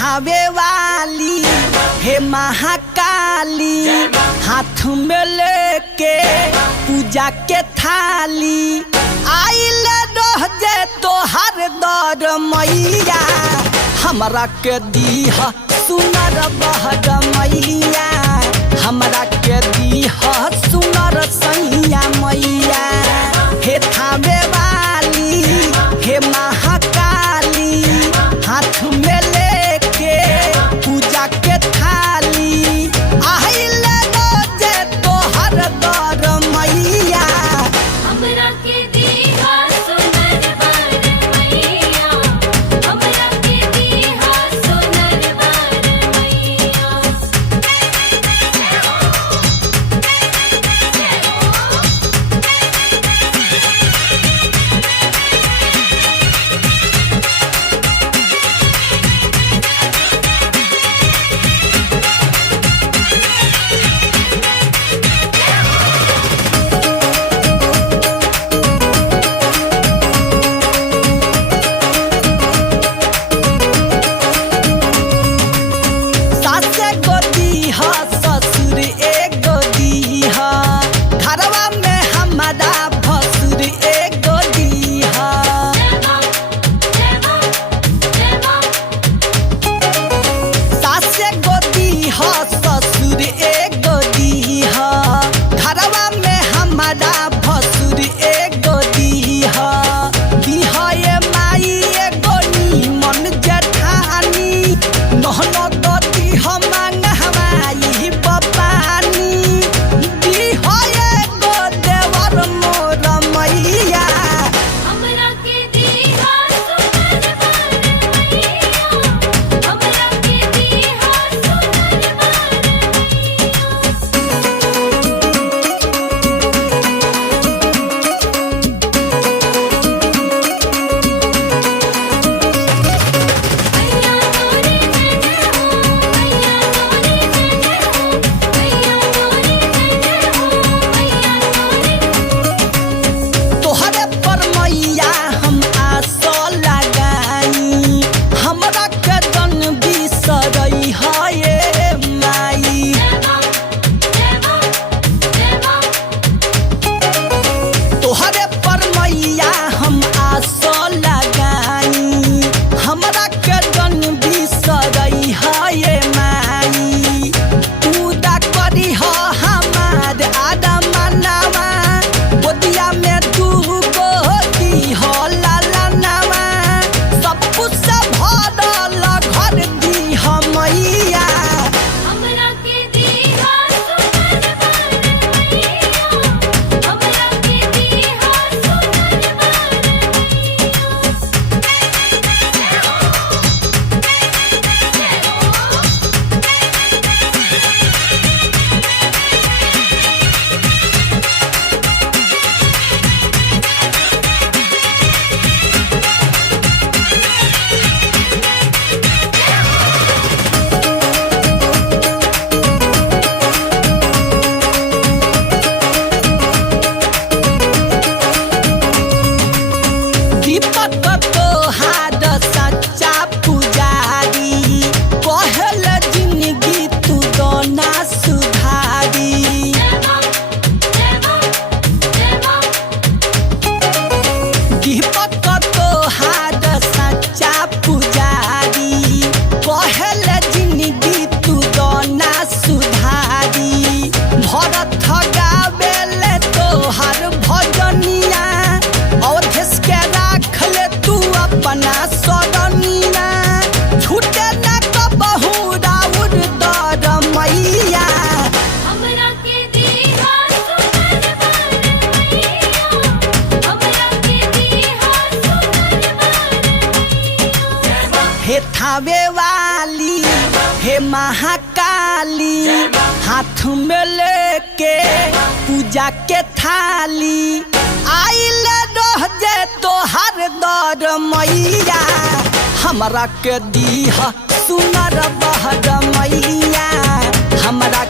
थावे वाली हे महाकाली हाथ में लेके पूजा के थाली आइल रह जे तोहर दर मैया हमरा के दीह सुनर बहर मैया हमरा के दीह सुनर सैया मैया हे थावे वाली हे महाकाली हाथ में लेके पूजा के थाली आइल जे तोहर दर मैया हमरा के दीहा सुनर बर मैया हमरा के दीहा सुनर बर मैया सासे गोदी ह ससुर एक गोदी ह घरवा में हमारा भसुर एक गोदी ह सासे गोदी ह ससुर एक गोदी ह घरवा में हमारा भसुर एक गोदी ह दीह ये माई एगो नीमन जेठानी नहनो गोदी हम हवाई बपानी दीह एगो देवर मोर मैया हमरा के दीहा सुनर बर मैया हमरा के दीहा सुनर मैया तोरे जय हो मैया तोरे जय हो मैया तोरे जय हो मैया तोरे तोहरे पर मैया हम आस लगाई हमरा के जन बिसरई है ये माई तोहरे पर मैया हम आस लगाई हमरा के जन बिसरई है ये माई पूजा करी हो हमार आदमनवा गोदिया में तू गोदी हो लालनवा सब कुछ से भरल घर दी हो मैया हमरा के दीहा सुनर बर मैया हमरा के दीहा सुनर दीपक तोहार सच्चा पुजारी कहल जिंदगी तू दोना सुधारी दीपक तोहार सच्चा पुजारी कहल जिंदगी तू दोना सुधारी भरत गावेले तोहार भजनिया अवधेश के राख ले तू अपना सरनिया छूटे न कबहू राउर दर मैया हमरा के दीहा सुनर बर मैया हमरा के दीहा सुनर बर हे थावे वाली हे महाकाली हाथ में लेके पूजा के थाली आइल रह जे तोहर दर मैया हमरा के दीह सुनर बहर मैया हमरा